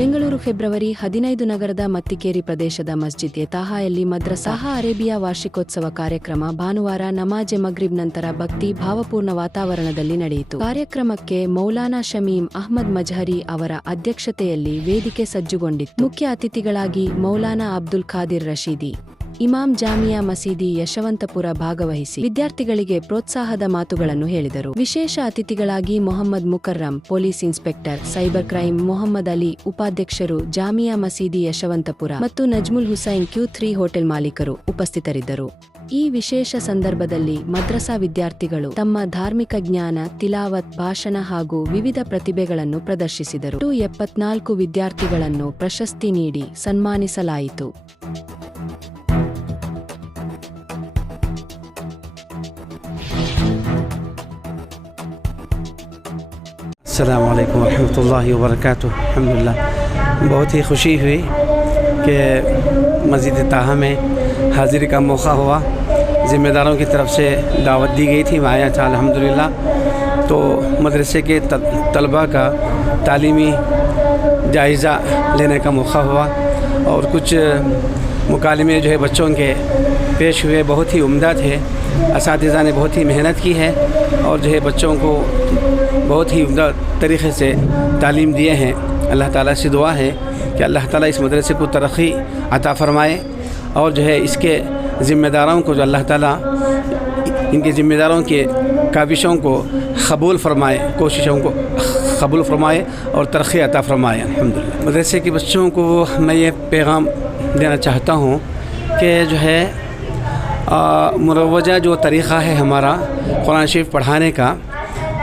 Bengaluru February 15 ನಗರದ ಮತ್ತಿಕೇರಿ ಪ್ರದೇಶದ ಮಸ್ಜಿದ್ ಎತಾಹಾಯಲ್ಲಿ ಮದ್ರಸಾಹ Arabia ವಾರ್ಷಿಕೋತ್ಸವ ಕಾರ್ಯಕ್ರಮ ಭಾನುವಾರ ನಮಾಜೆ ಮಗ್ರಿಬ್ ನಂತರ ಭಕ್ತಿ ಭಾವಪೂರ್ಣ ವಾತಾವರಣದಲ್ಲಿ ನಡೆಯಿತು. ಕಾರ್ಯಕ್ರಮಕ್ಕೆ ಮೌಲಾನಾ ಶಮೀಮ್ ಅಹ್ಮದ್ ಮಜ್ಹರಿ ಅವರ ಅಧ್ಯಕ್ಷತೆಯಲ್ಲಿ ವೇದಿಕೆ ಸಜ್ಜುಗೊಂಡಿತ್ತು. ಮುಖ್ಯ ಅತಿಥಿಗಳಾಗಿ ಮೌಲಾನಾ ಅಬ್ದುಲ್ ಖಾದಿರ್ ರಶೀದಿ, ಇಮಾಮ್ ಜಾಮಿಯಾ ಮಸೀದಿ ಯಶವಂತಪುರ ಭಾಗವಹಿಸಿ ವಿದ್ಯಾರ್ಥಿಗಳಿಗೆ ಪ್ರೋತ್ಸಾಹದ ಮಾತುಗಳನ್ನು ಹೇಳಿದರು. ವಿಶೇಷ ಅತಿಥಿಗಳಾಗಿ Mohammed Mukarram, police inspector cyber crime Mohammed Ali, ಉಪಾಧ್ಯಕ್ಷರು ಜಾಮಿಯಾ ಮಸೀದಿ ಯಶವಂತಪುರ ಮತ್ತು ನಜ್ಮುಲ್ ಹುಸೈನ್ Q3 ಹೋಟೆಲ್ ಮಾಲೀಕರು ಉಪಸ್ಥಿತರಿದ್ದರು. ಈ ವಿಶೇಷ ಸಂದರ್ಭದಲ್ಲಿ ಮದ್ರಸಾ ವಿದ್ಯಾರ್ಥಿಗಳು ತಮ್ಮ ಧಾರ್ಮಿಕ ಜ್ಞಾನ, ತಿಲಾವತ್, ಭಾಷಣ ಹಾಗೂ ವಿವಿಧ ಪ್ರತಿಭೆಗಳನ್ನು ಪ್ರದರ್ಶಿಸಿದರು. 74 ವಿದ್ಯಾರ್ಥಿಗಳನ್ನು ಪ್ರಶಸ್ತಿ ನೀಡಿ ಸನ್ಮಾನಿಸಲಾಯಿತು. السلام علیکم ورحمۃ اللہ وبرکاتہ. الحمدللہ بہت ہی خوشی ہوئی کہ مسجد طاہا میں حاضری کا موقع ہوا. ذمہ داروں کی طرف سے دعوت دی گئی تھی, میں آیا تھا الحمدللہ. تو مدرسے کے طلباء کا تعلیمی جائزہ لینے کا موقع ہوا اور کچھ مکالمے جو ہے بچوں کے پیش ہوئے, بہت ہی عمدہ تھے. اساتذہ نے بہت ہی محنت کی ہے اور جو ہے بچوں کو بہت ہی عمدہ طریقے سے تعلیم دیے ہیں. اللہ تعالیٰ سے دعا ہے کہ اللہ تعالیٰ اس مدرسے کو ترقی عطا فرمائے اور جو ہے اس کے ذمہ داروں کو جو اللہ تعالیٰ ان کے ذمہ داروں کے کاوشوں کو قبول فرمائے, کوششوں کو قبول فرمائے اور ترقی عطا فرمائے. الحمدللہ مدرسے کے بچوں کو میں یہ پیغام دینا چاہتا ہوں کہ جو ہے مروجہ جو طریقہ ہے ہمارا قرآن شریف پڑھانے کا,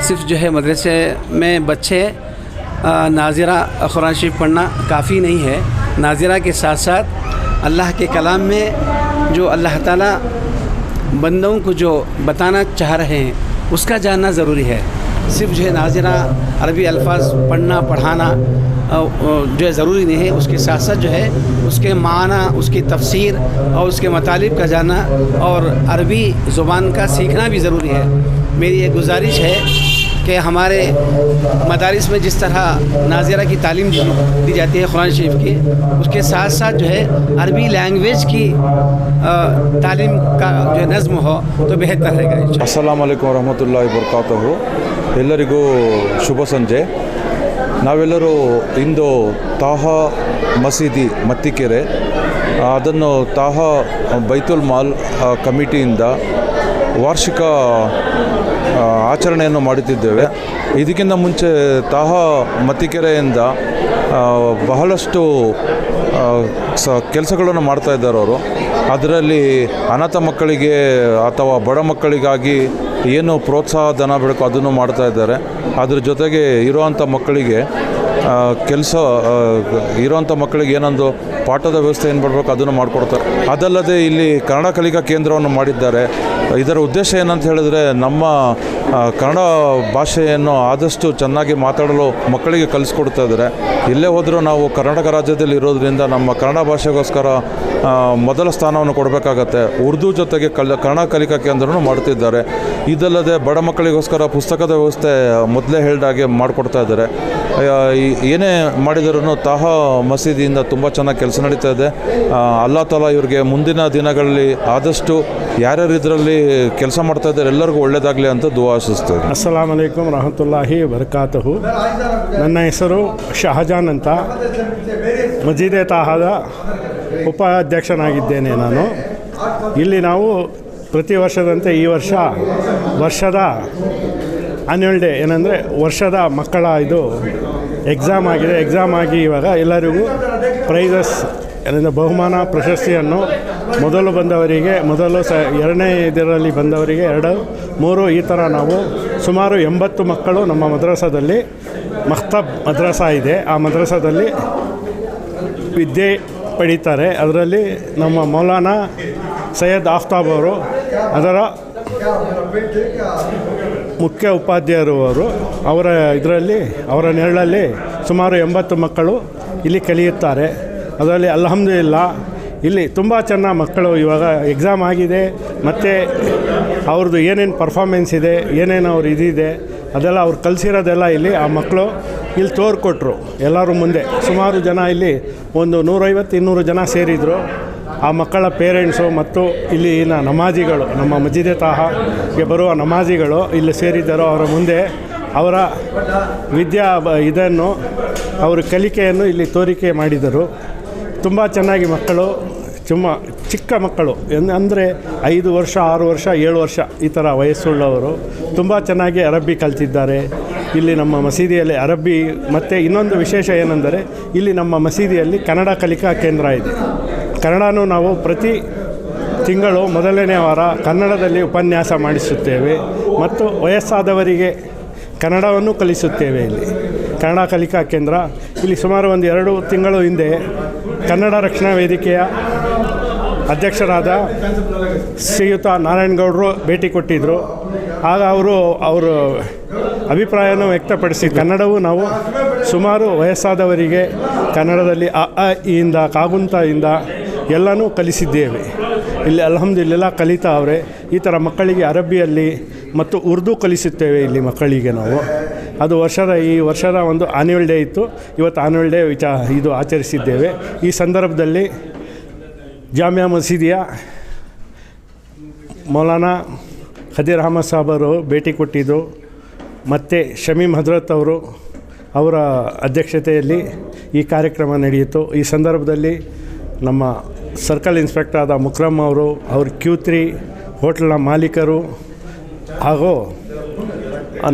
صرف جو ہے مدرسے میں بچے ناظرہ قرآن شریف پڑھنا کافی نہیں ہے. ناظرہ کے ساتھ ساتھ اللہ کے کلام میں جو اللہ تعالیٰ بندوں کو جو بتانا چاہ رہے ہیں اس کا جاننا ضروری ہے. صرف جو ہے ناظرہ عربی الفاظ پڑھنا پڑھانا جو ہے ضروری نہیں ہے, اس کے ساتھ ساتھ جو ہے اس کے معنی, اس کی تفسیر اور اس کے مطالب کا جاننا اور عربی زبان کا سیکھنا بھی ضروری ہے. میری یہ گزارش ہے کہ ہمارے مدارس میں جس طرح ناظرہ کی تعلیم دی جاتی ہے قرآن شریف کی, اس کے ساتھ ساتھ جو ہے عربی لینگویج کی تعلیم کا جو نظم ہو تو بہتر رہے گا. ಅಸ್ಸಲಾಮು ಅಲೈಕುಂ ವರಹಮತುಲ್ಲಾಹಿ ವಬರಕಾತುಹು. ಎಲ್ಲರಿಗೂ ಶುಭ ಸಂಜೆ. ನಾವೆಲ್ಲರೂ ಇಂದು ತಾಹಾ ಮಸೀದಿ ಮತ್ತಿಕೆರೆ, ಅದನ್ನು ತಾಹಾ ಬೈತುಲ್ ಮಾಲ್ ಕಮಿಟಿಯಿಂದ ವಾರ್ಷಿಕ ಆಚರಣೆಯನ್ನು ಮಾಡುತ್ತಿದ್ದೇವೆ. ಇದಕ್ಕಿಂತ ಮುಂಚೆ ತಾಹಾ ಮತ್ತಿಕೆರೆಯಿಂದ ಬಹಳಷ್ಟು ಕೆಲಸಗಳನ್ನು ಮಾಡ್ತಾ ಇದ್ದಾರೆ ಅವರು. ಅದರಲ್ಲಿ ಅನಾಥ ಮಕ್ಕಳಿಗೆ ಅಥವಾ ಬಡ ಮಕ್ಕಳಿಗಾಗಿ ಏನು ಪ್ರೋತ್ಸಾಹ ಧನ ಬೇಕು ಅದನ್ನು ಮಾಡ್ತಾ ಇದ್ದಾರೆ. ಅದ್ರ ಜೊತೆಗೆ ಇರುವಂಥ ಮಕ್ಕಳಿಗೆ ಇರುವಂಥ ಮಕ್ಕಳಿಗೆ ಏನೊಂದು ಪಾಠದ ವ್ಯವಸ್ಥೆ ಏನು ಮಾಡಬೇಕು ಅದನ್ನು ಮಾಡಿಕೊಡ್ತಾರೆ. ಅದಲ್ಲದೆ ಇಲ್ಲಿ ಕನ್ನಡ ಕಲಿಕಾ ಕೇಂದ್ರವನ್ನು ಮಾಡಿದ್ದಾರೆ. ಇದರ ಉದ್ದೇಶ ಏನಂತ ಹೇಳಿದ್ರೆ ನಮ್ಮ ಕನ್ನಡ ಭಾಷೆಯನ್ನು ಆದಷ್ಟು ಚೆನ್ನಾಗಿ ಮಾತಾಡಲು ಮಕ್ಕಳಿಗೆ ಕಲಿಸ್ಕೊಡ್ತಾ ಇದ್ದಾರೆ. ಎಲ್ಲೇ ಹೋದರೂ ನಾವು ಕರ್ನಾಟಕ ರಾಜ್ಯದಲ್ಲಿ ಇರೋದ್ರಿಂದ ನಮ್ಮ ಕನ್ನಡ ಭಾಷೆಗೋಸ್ಕರ ಮೊದಲ ಸ್ಥಾನವನ್ನು ಕೊಡಬೇಕಾಗತ್ತೆ. ಉರ್ದು ಜೊತೆಗೆ ಕನ್ನಡ ಕಲಿಕಾ ಕೇಂದ್ರವನ್ನು ಮಾಡ್ತಿದ್ದಾರೆ. ಇದಲ್ಲದೆ ಬಡ ಮಕ್ಕಳಿಗೋಸ್ಕರ ಪುಸ್ತಕದ ವ್ಯವಸ್ಥೆ ಮೊದಲೇ ಹೇಳಿದಾಗೆ ಮಾಡಿಕೊಡ್ತಾ ಇದ್ದಾರೆ. ಏನೇ ಮಾಡಿದರೂ ತಾಹಾ ಮಸೀದಿಯಿಂದ ತುಂಬ ಚೆನ್ನಾಗಿ ಕೆಲಸ ನಡೀತಾ ಇದೆ. ಅಲ್ಲಾ ತಾಲಾ ಇವ್ರಿಗೆ ಮುಂದಿನ ದಿನಗಳಲ್ಲಿ ಆದಷ್ಟು ಯಾರ್ಯಾರು ಇದರಲ್ಲಿ ಕೆಲಸ ಮಾಡ್ತಾ ಇದ್ದಾರೆ ಎಲ್ಲರಿಗೂ ಒಳ್ಳೆಯದಾಗಲಿ ಅಂತ ದುಆ ಆಶಿಸ್ತೇವೆ. ಅಸ್ಸಲಾಮು ಅಲೈಕುಂ ವರಹಮತುಲ್ಲಾಹಿ ವಬರಕಾತುಹು. ನನ್ನ ಹೆಸರು ಶಹಜಾನ್ ಅಂತ, ಮಸೀದೆ ತಾಹಾದ ಉಪಾಧ್ಯಕ್ಷನಾಗಿದ್ದೇನೆ ನಾನು. ಇಲ್ಲಿ ನಾವು ಪ್ರತಿ ವರ್ಷದಂತೆ ಈ ವರ್ಷದ ಆ್ಯನ್ಯುವಲ್ ಡೇ ಏನಂದರೆ ವರ್ಷದ ಮಕ್ಕಳ ಇದು ಎಕ್ಸಾಮ್ ಆಗಿದೆ. ಎಕ್ಸಾಮ್ ಆಗಿ ಇವಾಗ ಎಲ್ಲರಿಗೂ ಪ್ರೈಸಸ್ ಏನಂದರೆ ಬಹುಮಾನ ಪ್ರಶಸ್ತಿಯನ್ನು ಮೊದಲು ಬಂದವರಿಗೆ ಎರಡನೇ ಇದರಲ್ಲಿ ಬಂದವರಿಗೆ 2, 3 ಈ ಥರ ನಾವು ಸುಮಾರು 80 ಮಕ್ಕಳು ನಮ್ಮ ಮದ್ರಸಾದಲ್ಲಿ ಮಕ್ತಬ್ ಮದ್ರಸಾ ಇದೆ. ಆ ಮದ್ರಸಾದಲ್ಲಿ ವಿದ್ಯೆ ಪಡೀತಾರೆ. ಅದರಲ್ಲಿ ನಮ್ಮ ಮೌಲಾನಾ ಸೈಯದ್ ಆಫ್ತಾಬ್ ಅವರು ಅದರ ಮುಖ್ಯ ಉಪಾಧ್ಯಾಯರು ಅವರ ಇದರಲ್ಲಿ ಅವರ ನೆರಳಲ್ಲಿ ಸುಮಾರು 80 ಮಕ್ಕಳು ಇಲ್ಲಿ ಕಲಿಯುತ್ತಾರೆ. ಅದರಲ್ಲಿ ಅಲ್ಹಮ್ದುಲಿಲ್ಲಾ ಇಲ್ಲಿ ತುಂಬ ಚೆನ್ನಾಗಿ ಮಕ್ಕಳು ಇವಾಗ ಎಕ್ಸಾಮ್ ಆಗಿದೆ. ಮತ್ತು ಅವ್ರದ್ದು ಏನೇನು ಪರ್ಫಾರ್ಮೆನ್ಸ್ ಇದೆ, ಏನೇನು ಅವ್ರು ಇದಿದೆ ಅದೆಲ್ಲ ಅವ್ರು ಕಲಿಸಿರೋದೆಲ್ಲ ಇಲ್ಲಿ ಆ ಮಕ್ಕಳು ಇಲ್ಲಿ ತೋರ್ಕೊಟ್ರು ಎಲ್ಲರೂ ಮುಂದೆ. ಸುಮಾರು ಜನ ಇಲ್ಲಿ ಒಂದು 150-200 ಜನ ಸೇರಿದರು. ಆ ಮಕ್ಕಳ ಪೇರೆಂಟ್ಸು ಮತ್ತು ಇಲ್ಲಿನ ನಮಾಜಿಗಳು, ನಮ್ಮ ಮಸ್ಜಿದೆ ತಾಹಾಗೆ ಬರುವ ನಮಾಜಿಗಳು ಇಲ್ಲಿ ಸೇರಿದ್ದರು. ಅವರ ಮುಂದೆ ಅವರ ಇದನ್ನು ಅವರ ಕಲಿಕೆಯನ್ನು ಇಲ್ಲಿ ತೋರಿಕೆ ಮಾಡಿದರು. ತುಂಬ ಚೆನ್ನಾಗಿ ಮಕ್ಕಳು, ಚಿಕ್ಕ ಮಕ್ಕಳು ಅಂದರೆ 5 ವರ್ಷ, 6 ವರ್ಷ, 7 ವರ್ಷ ಈ ಥರ ವಯಸ್ಸುಳ್ಳವರು ತುಂಬ ಚೆನ್ನಾಗಿ ಅರಬ್ಬಿ ಕಲ್ತಿದ್ದಾರೆ. ಇಲ್ಲಿ ನಮ್ಮ ಮಸೀದಿಯಲ್ಲಿ ಅರಬ್ಬಿ. ಮತ್ತು ಇನ್ನೊಂದು ವಿಶೇಷ ಏನೆಂದರೆ ಇಲ್ಲಿ ನಮ್ಮ ಮಸೀದಿಯಲ್ಲಿ ಕನ್ನಡ ಕಲಿಕಾ ಕೇಂದ್ರ ಇದೆ. ಕನ್ನಡನೂ ನಾವು ಪ್ರತಿ ತಿಂಗಳು ಮೊದಲನೇ ವಾರ ಕನ್ನಡದಲ್ಲಿ ಉಪನ್ಯಾಸ ಮಾಡಿಸುತ್ತೇವೆ ಮತ್ತು ವಯಸ್ಸಾದವರಿಗೆ ಕನ್ನಡವನ್ನು ಕಲಿಸುತ್ತೇವೆ. ಇಲ್ಲಿ ಕನ್ನಡ ಕಲಿಕಾ ಕೇಂದ್ರ ಇಲ್ಲಿ ಸುಮಾರು ಒಂದು 2 ತಿಂಗಳು ಹಿಂದೆ ಕನ್ನಡ ರಕ್ಷಣಾ ವೇದಿಕೆಯ ಅಧ್ಯಕ್ಷರಾದ ಶ್ರೀಯುತ ನಾರಾಯಣಗೌಡರು ಭೇಟಿ ಕೊಟ್ಟಿದ್ದರು. ಆಗ ಅವರು ಅಭಿಪ್ರಾಯವನ್ನು ವ್ಯಕ್ತಪಡಿಸಿ ಕನ್ನಡವು ನಾವು ಸುಮಾರು ವಯಸ್ಸಾದವರಿಗೆ ಕನ್ನಡದಲ್ಲಿ ಅ ಆ ಇಯಿಂದ ಕಾಗುಂತದಿಂದ ಎಲ್ಲನೂ ಕಲಿಸಿದ್ದೇವೆ. ಇಲ್ಲಿ ಅಲ್ಹಮ್ದುಲಿಲ್ಲಾಹ್ ಕಲಿತಾ ಅವರೇ. ಈ ಥರ ಮಕ್ಕಳಿಗೆ ಅರಬ್ಬಿಯಲ್ಲಿ ಮತ್ತು ಉರ್ದು ಕಲಿಸುತ್ತೇವೆ ಇಲ್ಲಿ ಮಕ್ಕಳಿಗೆ ನಾವು. ಅದು ಈ ವರ್ಷದ ಒಂದು ಆನ್ಯುವಲ್ ಡೇ ಇತ್ತು. ಇವತ್ತು ಆನ್ಯುವಲ್ ಡೇ ಇದು ಆಚರಿಸಿದ್ದೇವೆ. ಈ ಸಂದರ್ಭದಲ್ಲಿ ಜಾಮಿಯಾ ಮಸೀದಿಯ ಮೌಲಾನಾ ಖದೀರ್ ಅಹಮದ್ ಸಾಹಬರು ಭೇಟಿ ಕೊಟ್ಟಿದ್ದು ಮತ್ತು ಶಮೀಮ್ ಹಜರತ್ ಅವರ ಅಧ್ಯಕ್ಷತೆಯಲ್ಲಿ ಈ ಕಾರ್ಯಕ್ರಮ ನಡೆಯಿತು. ಈ ಸಂದರ್ಭದಲ್ಲಿ ನಮ್ಮ ಸರ್ಕಲ್ ಇನ್ಸ್ಪೆಕ್ಟರ್ ಆದ ಮುಕ್ರಮ್ ಅವ್ರ Q3 ಹೋಟೆಲ್ನ ಮಾಲೀಕರು ಹಾಗೂ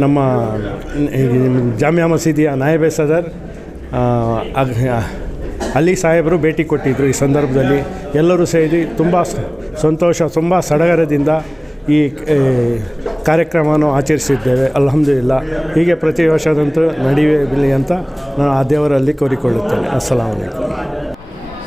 ನಮ್ಮ ಜಾಮಿಯಾ ಮಸೀದಿಯ ನಾಯಬೆ ಸದರ್ ಅಲಿ ಸಾಹೇಬರು ಭೇಟಿ ಕೊಟ್ಟಿದ್ದರು. ಈ ಸಂದರ್ಭದಲ್ಲಿ ಎಲ್ಲರೂ ಸೇರಿ ತುಂಬ ಸಂತೋಷ, ತುಂಬ ಸಡಗರದಿಂದ ಈ ಕಾರ್ಯಕ್ರಮವನ್ನು ಆಚರಿಸಿದ್ದೇವೆ. ಅಲ್ಹಮ್ದುಲಿಲ್ಲಾಹ್. ಹೀಗೆ ಪ್ರತಿ ವರ್ಷದಂತೂ ನಡೆಯಲಿ ಅಂತ ನಾನು ಆ ದೇವರಲ್ಲಿ ಕೋರಿಕೊಳ್ಳುತ್ತೇನೆ. ಅಸ್ಸಲಾಮು ಅಲೈಕುಂ.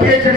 PhD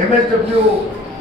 MSW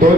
2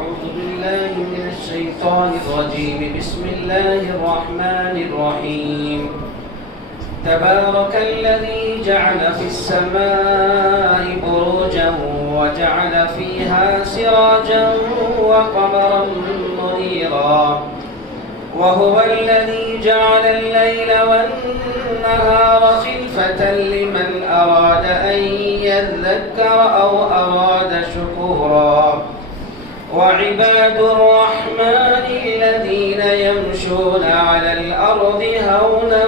أعوذ بالله من الشيطان الرجيم. بسم الله الرحمن الرحيم. تبارك الذي جعل في السماء بروجا وجعل فيها سراجا وقمرا منيرا وهو الذي جعل الليل والنهار خلفة لمن أراد أن يذكر أو أراد شكورا وعباد الرحمن الذين يمشون على الأرض هونا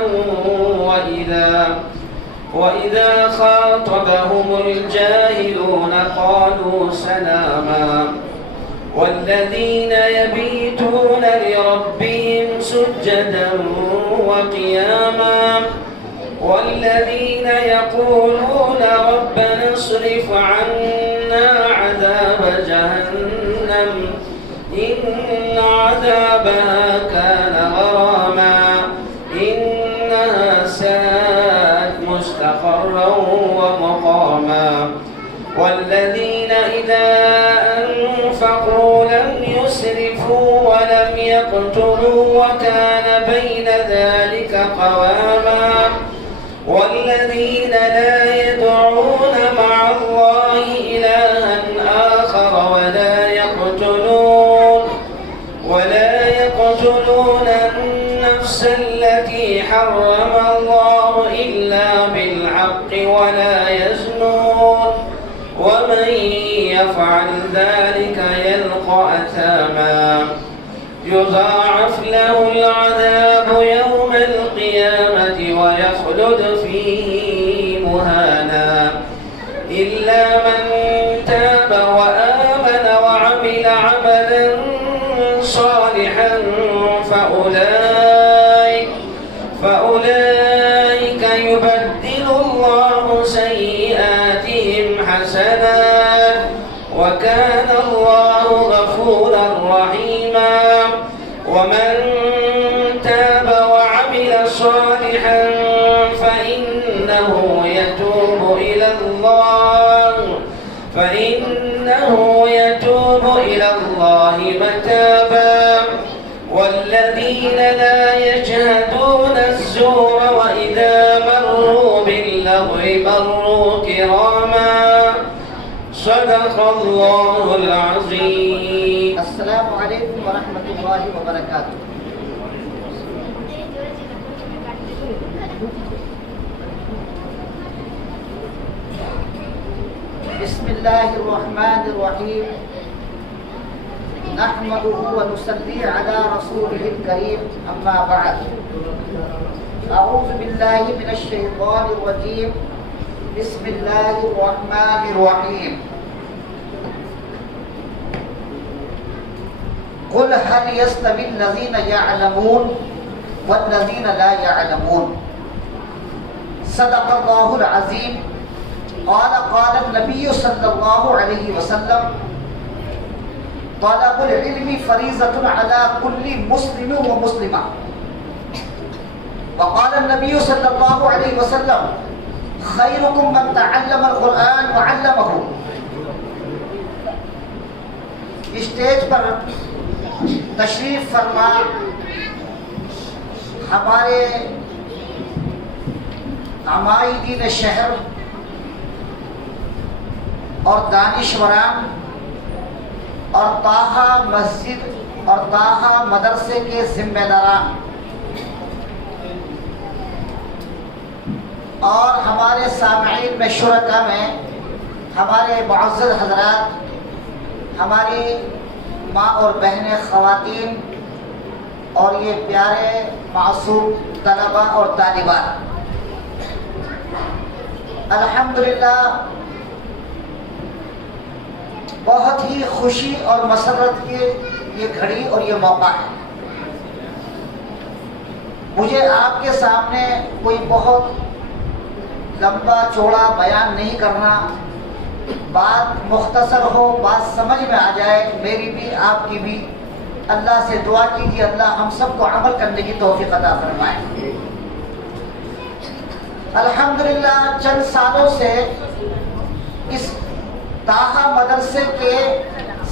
وإذا خاطبهم الجاهلون قالوا سلاما والذين يبيتون لربهم سجدا وقياما والذين يقولون ربنا اصرف عنا عذاب جهنم إن عذابها كان غراما إنها ساءت مستقرا ومقاما والذين إذا أنفقوا لم يسرفوا ولم يقتروا وكان بين ذلك قواما والذين لا يدعون مع الله إلها آخر ولا يقتلون النفس التي حرم الله إلا بالحق ولا يزنون ومن يفعل ذلك يلقى أثاما يضاعف له العذاب يوم القيامة ويخلد فيه مهانا إلا من تاب وآمن وعمل عملا صالحا فأولئك يبدل الله سيئاتهم حسنات وكان الله غفورا رحيما ومن تاب وعمل صالحا فإنه يتوب إلى الله متابا والذين لا يشهدون الزور وإذا مروا باللغو مروا كراما صدق الله العظيم. السلام علیکم ورحمۃ اللہ وبرکاتہ. بسم اللہ الرحمن الرحیم. نحمده ونصلي على رسوله الكريم. اما بعد. اعوذ باللہ من الشیطان الرجیم. بسم اللہ الرحمن الرحیم. قل هل يستوي الذين يعلمون والذين لا يعلمون. صدق الله العظيم. قال النبي صلى الله عليه وسلم طلب العلم فريضة على كل مسلم ومسلمة. وقال النبي صلى الله عليه وسلم خيركم من تعلم القرآن وعلمه. اسٹیج پر تشریف فرما ہمارے عمائدین شہر اور دانشوران اور طاہا مسجد اور طاہا مدرسے کے ذمہ داران اور ہمارے سامعین میں شرکا میں ہمارے معزز حضرات، ہماری ماں اور بہنیں خواتین اور یہ پیارے معصوم طلباء اور طالبات، الحمدللہ بہت ہی خوشی اور مسرت کی یہ گھڑی اور یہ موقع ہے. مجھے آپ کے سامنے کوئی بہت لمبا چوڑا بیان نہیں کرنا، بات مختصر ہو، بات سمجھ میں آ جائے، میری بھی آپ کی بھی. اللہ سے دعا کیجیے اللہ ہم سب کو عمل کرنے کی توفیق عطا فرمائے. الحمدللہ چند سالوں سے اس طاہا مدرسے کے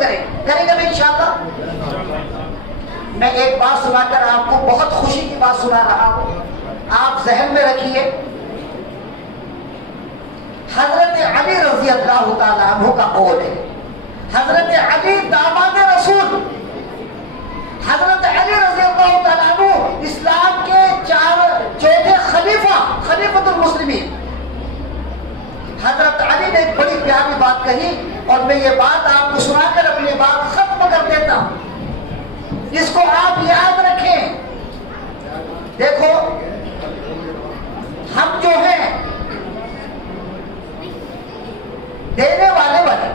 کریں گے انشاءاللہ. میں ایک بات سنا کر آپ کو بہت خوشی کی بات سنا رہا ہوں, آپ ذہن میں رکھیے. حضرت علی رضی اللہ تعالیٰ عنہ کا قول ہے. حضرت علی داماد رسول, حضرت علی رضی اللہ تعالیٰ عنہ اسلام کے چوتھے خلیفۃ المسلمین. حضرت علی نے ایک بڑی پیاری بات کہی, اور میں یہ بات آپ کو سنا کر اپنی بات ختم کر دیتا ہوں. اس کو آپ یاد رکھیں. دیکھو ہم جو ہیں دینے والے بنے.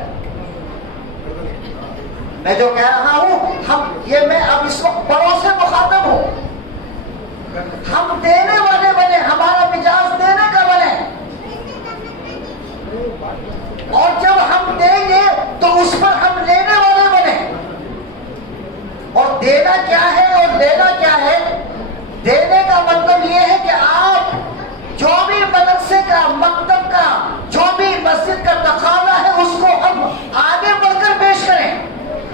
میں جو کہہ رہا ہوں میں اب اس وقت بڑوں سے مخاطب ہوں. ہم دینے والے بنے, ہمارا مزاج دینے کا بنے, اور جب ہم دیں گے تو اس پر ہم لینے والے بنے. اور دینا کیا ہے اور لینا کیا ہے؟ دینے کا مطلب یہ ہے کہ آپ جو بھی مدرسے کا, مکتب کا, جو بھی مسجد کا تقاضا ہے اس کو ہم آگے بڑھ کر پیش کریں,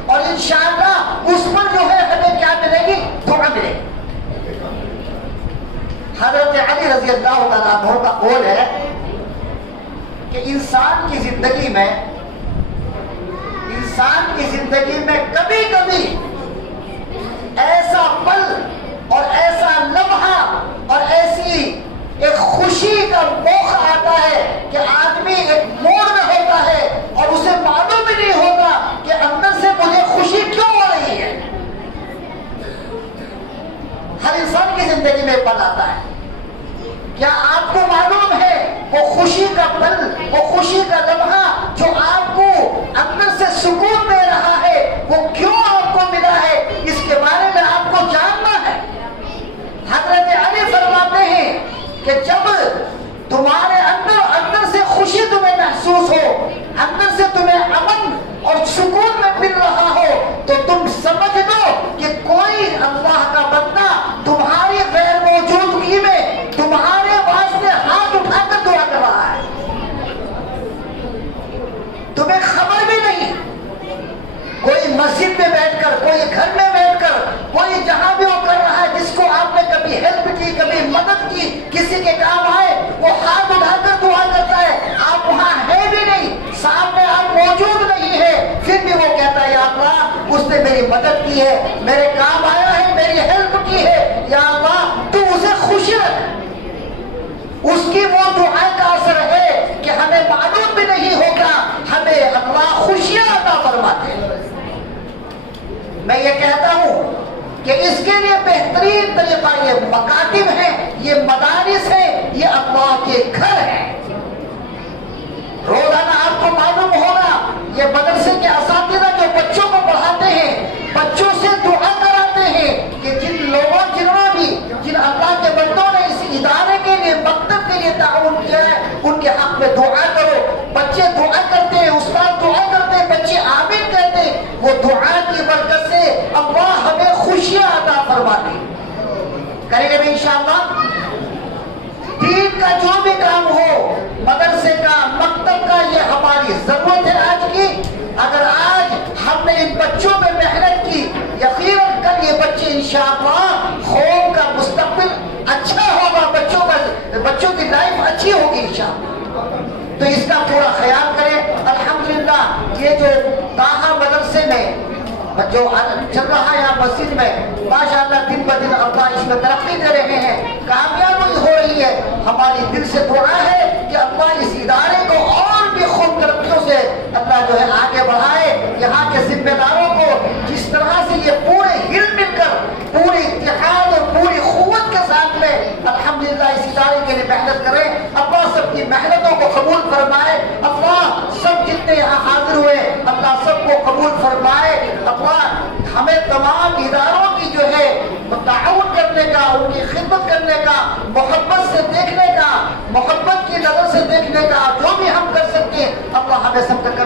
اور انشاءاللہ اس پر جو ہے ہمیں کیا ملے گی؟ دعا ملے گی. حضرت علی رضی اللہ تعالیٰ عنہ کا قول ہے کہ انسان کی زندگی میں کبھی کبھی ایسا پل اور ایسا لمحہ اور ایسی ایک خوشی کا موقع آتا ہے کہ آدمی ایک موڑ میں ہوتا ہے اور اسے معلوم بھی نہیں ہوتا کہ اندر سے مجھے خوشی کیوں ہو رہی ہے. ہر انسان کی زندگی میں پل آتا ہے. کیا آپ کو معلوم ہے وہ خوشی کا پل, وہ خوشی کا لمحہ جو آپ کو اندر سے سکون دے رہا ہے, وہ کیوں آپ کو ملا ہے؟ اس کے بارے میں آپ کو جاننا ہے. حضرت علی فرماتے ہیں کہ جب تمہارے اندر سے خوشی تمہیں محسوس ہو, اندر سے تمہیں امن اور سکون میں مل رہا ہو, تو تم سمجھ لو کہ کوئی اللہ کا بندہ تمہاری غیر موجودگی میں تمہارے واسطے ہاتھ اٹھا کر دعا کر رہا ہے. تمہیں خبر بھی نہیں. کوئی مسجد میں بیٹھ کر, کوئی گھر میں بیٹھ کر, کوئی جہاں بھی وہ کر رہا ہے جس کو آپ نے کبھی ہیلپ کی, کبھی مدد کی, کسی کے کام آئے, وہ ہاتھ اٹھا کر دعا کرتا ہے. آپ وہاں ہے بھی نہیں, سامنے آپ موجود نہیں ہے, پھر بھی وہ کہتا ہے یا اللہ اس نے میری مدد کی ہے, میرے کام آیا ہے, میری ہیلپ کی ہے, یا اللہ تو اسے خوشی رکھ. اس کی وہ دعا کا اثر ہے کہ ہمیں معلوم بھی نہیں ہوتا, ہمیں اللہ خوشیاں عطا فرماتے ہیں. میں یہ کہتا ہوں کہ اس کے لیے بہترین طریقہ یہ مکاتب ہیں, یہ مدارس ہیں, یہ اللہ کے گھر ہیں. روزانہ آپ کو معلوم ہوگا یہ مدرسے کے اساتذہ جو بچوں کو پڑھاتے ہیں, بچوں سے دعا کراتے ہیں کہ جن اللہ کے بندوں نے اس ادارے کے لیے, مکتب کے لیے تعاون کیا ہے, ان کے حق میں دعا کرو. بچے دعا کرتے ہیں, استاد دعا کرتے ہیں, بچے آمین کہتے ہیں. وہ دعا کی برکت سے اللہ ہمیں خوشیاں عطا فرماتے ہیں. کریں گے بھی انشاءاللہ. دین کا جو بھی کام ہو, مدرسے کا, مکتب کا, یہ ہماری ضرورت ہے آج کی. اگر آج ہم نے ان بچوں میں محنت کی, یقیناً کل یہ بچے انشاءاللہ قوم کا مستقبل اچھا ہوگا, بچوں کی لائف اچھی ہوگی انشاءاللہ. تو اس کا پورا خیال کریں. الحمدللہ یہ جو طاہا مدرسے میں جو چل رہا ہے مسجد میں, ماشاءاللہ دن بدن اللہ اس میں ترقی دے رہے ہیں, کامیابی ہو رہی ہے. ہماری دل سے دعا ہے کہ اللہ اس ادارے کو اور بھی خوب ترقیوں سے اللہ جو ہے آگے بڑھائے. یہاں کے ذمہ داروں کو جس طرح سے یہ پورے ہل مل کر, پورے اتحاد اور پوری قوت کے ساتھ میں الحمدللہ اس ادارے کے لیے محنت کریں. اللہ سب کی محنتوں کو قبول فرمائے. اللہ سب جتنے یہاں حاضر ہوئے اللہ سب کو قبول فرمائے. اللہ ہمیں تمام اداروں کی جو ہے تعاون کرنے کا, ان کی خدمت کرنے کا, محبت سے دیکھنے کا, محبت کی نظر سے دیکھنے کا, جو بھی ہم کر سکتے ہیں اللہ ہمیں سب کا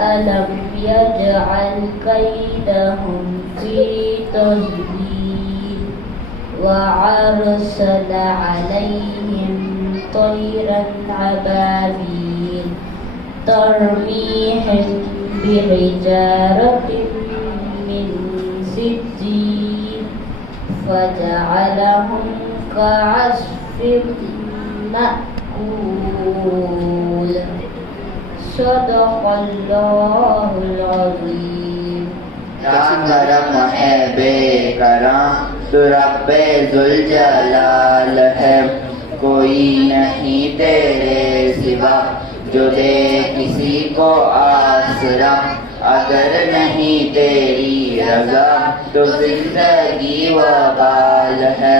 ألم يجعل كيدهم في تضليل وأرسل عليهم طيرا أبابيل ترميهم بحجارة من سجيل فجعلهم كعصف مأكول صدق اللہ العظیم۔ کرم ہے بے کرم تو رب ذوالجلال ہے، کوئی نہیں تیرے سوا جو دے کسی کو آسرا، اگر نہیں تیری رضا تو زندگی وبال ہے۔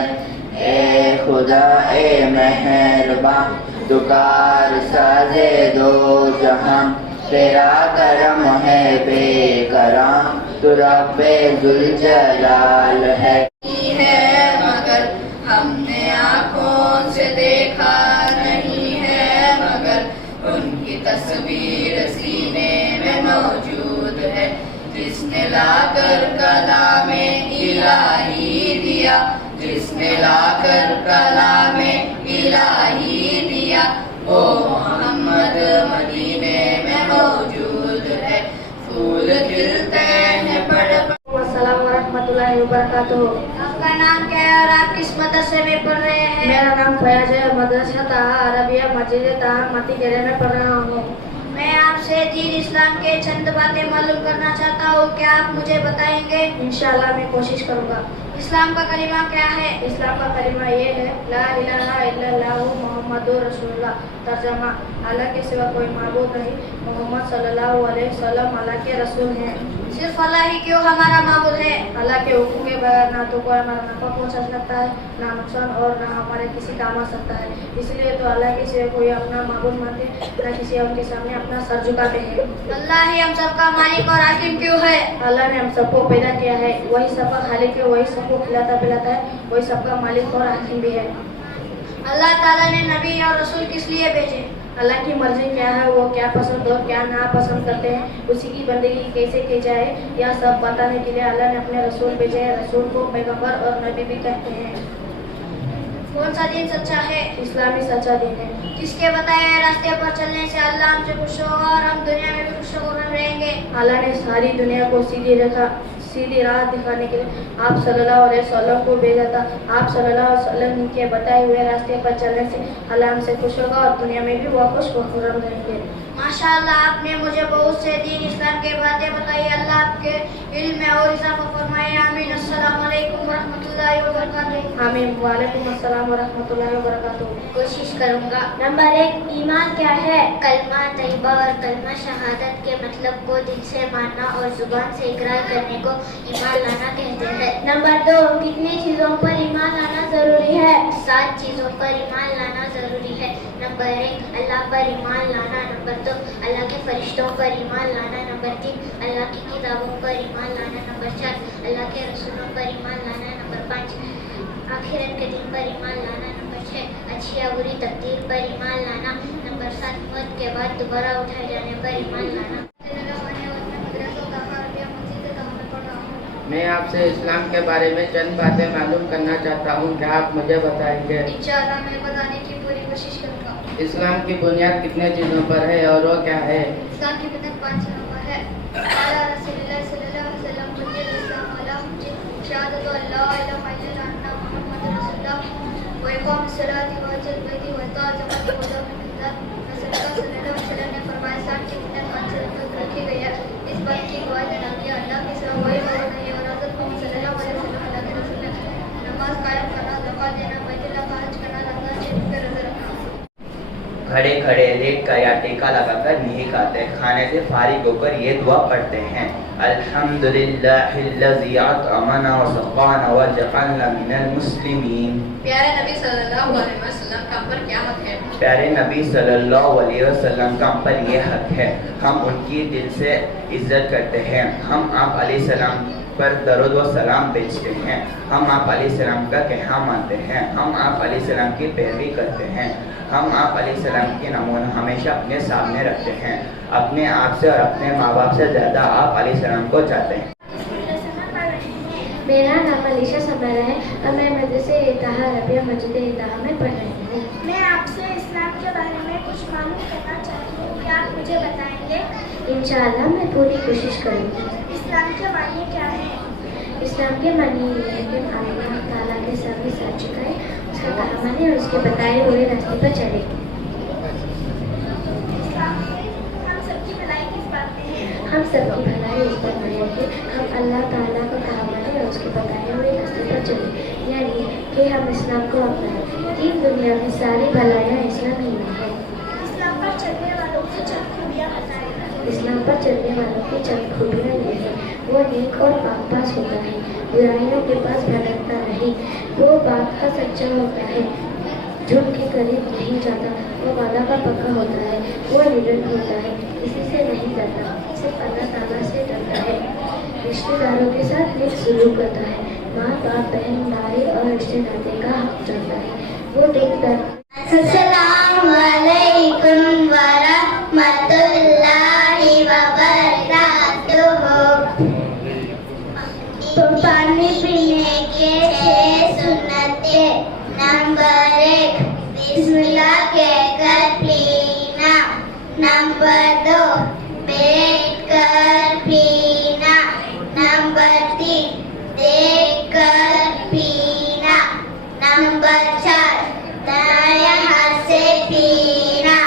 اے خدا اے مہرباں تو کار سازے دو جہاں، تیرا کرم ہے بے کرم تو رب ذوالجلال ہے۔ مگر ہم نے آنکھوں سے دیکھا نہیں ہے، مگر ان کی تصویر سینے میں موجود ہے، جس نے لا کر کلام الہی دیا، جس نے لا کر کلام الہی دیا، وہ محمد مدینے میں موجود ہے، پھول کھلتے ہیں پڑھ۔ السلام ورحمۃ اللہ وبرکاتہ۔ آپ کا نام کیا ہے اور آپ کس مدرسے میں پڑھ رہے ہیں؟ میرا نام فیاض ہے، مدرسہ طاہا عربیہ مسجد طاہا متی کیرے میں پڑھ رہا ہوں۔ میں آپ سے دین اسلام کے چند باتیں معلوم کرنا چاہتا ہوں، کیا آپ مجھے بتائیں گے؟ انشاءاللہ میں کوشش کروں گا۔ اسلام کا کلمہ کیا ہے؟ اسلام کا کلمہ یہ ہے لا الہ الا اللہ محمد رسول اللہ۔ ترجمہ: اللہ کے سوا کوئی معبود نہیں، محمد صلی اللہ علیہ وسلم اللہ کے رسول ہیں۔ صرف اللہ ہی کیوں ہمارا معبود ہے؟ اللہ کے حکم کے بغیر نہ تو کوئی ہمارا نفع پہنچا سکتا ہے، نہ نقصان، اور نہ ہمارے کسی کام آ سکتا ہے۔ اس لیے تو اللہ کے سوا کوئی اپنا معبود مانتے، نہ کسی اور کے سامنے اپنا سر جھکاتے ہیں۔ اللہ ہی ہم سب کا مالک اور حاکم کیوں ہے؟ اللہ نے ہم سب کو پیدا کیا ہے، وہی سب کا خالق ہے، وہی سب کو کھلاتا پلاتا ہے، وہی سب کا مالک اور حاکم بھی ہے۔ اللہ تعالیٰ نے نبی اور رسول کس لیے بھیجے؟ اللہ کی مرضی کیا ہے، وہ کیا پسند اور کیا ناپسند کرتے ہیں، اسی کی بندگی کیسے کی جائے، یہ سب بتانے کے لیے اللہ نے اپنے رسول بھیجے ہیں۔ رسول کو پیغمبر اور نبی بھی کہتے ہیں۔ کون سا دین سچا ہے؟ اسلامی سچا دین ہے، جس کے بتائے ہوئے راستے پر چلنے سے اللہ ہم سے خوش ہوگا اور ہم دنیا میں بھی خوش ہو کر رہیں گے۔ اللہ نے ساری دنیا کو سیدھی راہ دکھانے کے لیے آپ صلی اللہ علیہ وسلم کو بھیجا تھا۔ آپ صلی اللہ علیہ وسلم کے بتائے ہوئے راستے پر چلنے سے اللہ ہم سے خوش ہوگا اور دنیا میں بھی وہ خوش و خرم رہیں گے۔ ماشاءاللہ، آپ نے مجھے بہت سے دین اسلام کے باتیں بتائی، اللہ آپ کے علم میں اور اضافہ فرمائے، آمین۔ السلام علیکم ورحمۃ اللہ وبرکاتہ۔ آمین۔ وعلیکم السلام ورحمۃ اللہ وبرکاتہ۔ کوشش کروں گا۔ نمبر 1، ایمان کیا ہے؟ کلمہ طیبہ اور کلمہ شہادت کے مطلب کو دل سے ماننا اور زبان سے اقرار کرنے کو ایمان لانا کہتے ہیں۔ نمبر 2، کتنی چیزوں پر ایمان لانا ضروری ہے؟ 7 چیزوں پر ایمان لانا ضروری ہے۔ نمبر 1، اللہ پر ایمان لانا۔ نمبر 2، اللہ کے فرشتوں پر ایمان لانا۔ نمبر 3، اللہ کی کتابوں پر ایمان لانا۔ نمبر 4، اللہ کے رسولوں پر ایمان لانا۔ نمبر 5، آخرت کے دن پر ایمان لانا۔ نمبر 6، اچھی یا بری تقدیر پر ایمان لانا۔ نمبر 7، موت کے بعد دوبارہ اٹھائے جانے پر ایمان لانا۔ میں آپ سے اسلام کے بارے میں چند باتیں معلوم کرنا چاہتا ہوں، کیا آپ مجھے بتائیں گے؟ انشاءاللہ میں بتانے کی پوری کوشش کروں گا۔ اسلام کی بنیاد کتنے چیزوں پر ہے اور وہ کیا ہے؟ اسلام کی بنیاد 5 چیزوں پر ہے۔ قال رسول اللہ صلی اللہ علیہ وسلم بنی الاسلام علی 5: شہادۃ ان لا الہ الا اللہ وان محمد رسول اللہ، واقام الصلاۃ وایتاء الزکاۃ وایتاء الزکاۃ وصوم رمضان۔ رسول اللہ صلی اللہ علیہ وسلم نے فرمایا اسلام کی بنیاد 5 چیزوں پر رکھی گئی ہے۔ اس بات کی گواہی دینا کہ اللہ کے سوا کوئی معبود نہیں اور حضرت محمد صلی اللہ علیہ وسلم اللہ کے رسول ہیں۔ نماز قائم کرنا، زکوٰۃ دینا، بیت اللہ کا حج کرنا، رمضان شریف پہ روزہ رکھنا۔ کھڑے کھڑے لیٹ کر یا ٹیکا لگا کر نہیں کھاتے. کھانے سے فارغ ہو کر یہ دعا پڑھتے ہیں, الحمدللہ الذی اطعمنا وسقانا وجعلنا من المسلمین. پیارے نبی صلی اللہ علیہ وسلم کا ہم پر کیا حق ہے؟ پیارے نبی صلی اللہ علیہ وسلم کا ہم پر یہ حق ہے, ہم ان کی دل سے عزت کرتے ہیں. ہم آپ علیہ السلام پر درود و سلام بھیجتے ہیں. ہم آپ علیہ السلام کا کہنا مانتے ہیں. ہم آپ علیہ السلام کی پیروی کرتے ہیں. ہم آپ علیہ السلام کے نمونہ ہمیشہ اپنے سامنے رکھتے ہیں. اپنے آپ سے اور اپنے ماں باپ سے زیادہ آپ علیہ السلام کو چاہتے ہیں. میرا نام علیشہ سمیرا ہے اور میں مدرسے طاہا ربیہ مسجد طاہا میں پڑھ رہی ہوں. میں آپ سے اسلام کے بارے میں کچھ معلوم کرنا چاہتی ہوں, کیا آپ مجھے بتائیں گے؟ انشاءاللہ میں پوری کوشش کروں گی. اسلام کے معنی کیا ہے؟ اسلام کے معنی یہ ہے کہ اللہ تعالیٰ کے سامنے سر جھکائے, اس کا کہا مانے اور اس کے بتائے ہوئے راستے پر چلے. ہم سب کی بھلائی کس بات میں ہے؟ ہم سب کی بھلائی اس پر ہے کہ ہم اللہ تعالیٰ کا کہا مانے اور اس کے بتائے ہوئے راستے پر چلیں, یعنی کہ ہم اسلام کو اپنائیں. تین دنیا میں ساری بھلائیاں اسلام ہی میں ہیں. اسلام پر چلنے والوں کی چند خوبیاں بتائیں. اسلام پر چلنے والوں کی چند خوبیاں یہ ہیں, وہ نیک اور پاک باز ہوتا ہے, برائیوں کے پاس بھٹکتا نہیں, وہ بات کا سچا ہوتا ہے, جھوٹ کے قریب نہیں جاتا, وہ وعدہ کا پکا ہوتا ہے, وہ نڈر ہوتا ہے, کسی سے نہیں ڈرتا, صرف اللہ تعالیٰ سے ڈرتا ہے, رشتہ داروں کے ساتھ نیک سلوک کرتا ہے, ماں باپ بہن بھائی اور رشتے ناطے کا حق جانتا ہے, وہ دیکھتا. السلام علیکم ورحمۃ اللہ وبرکاتہ. پانی پینے کے 6 سنتیں. نمبر 1, بسم اللہ کہہ کر پینا. نمبر 2, بیٹھ کر پینا. نمبر 3, دیکھ کر پینا. نمبر 4, دائیں ہاتھ سے پینا.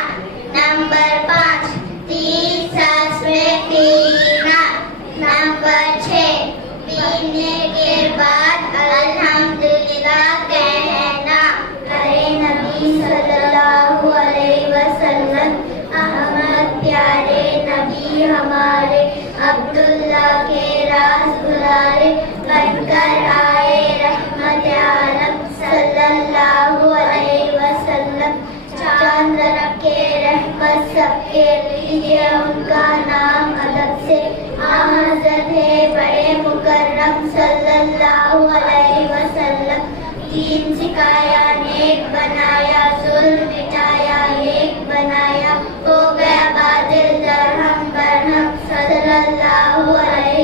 نمبر 5, 3 سانس میں پینا. نمبر 6, پینے کے بعد الحمدللہ کہنا. ارے نبی صلی اللہ علیہ وسلم, احمد پیارے نبی ہمارے, عبداللہ کے راز دلارے, بن کر آئے رحمت عالم صلی اللہ علیہ وسلم. چاند رکھے رحمت سب کے لیے, ان کا نام الگ سے حضرت ہے بڑے مکرم صلی اللہ علیہ وسلم. دین سکھایا, نیک بنایا, ظلم مٹایا, ایک بنایا, ہو گیا بادل درہم برہم صلی اللہ علیہ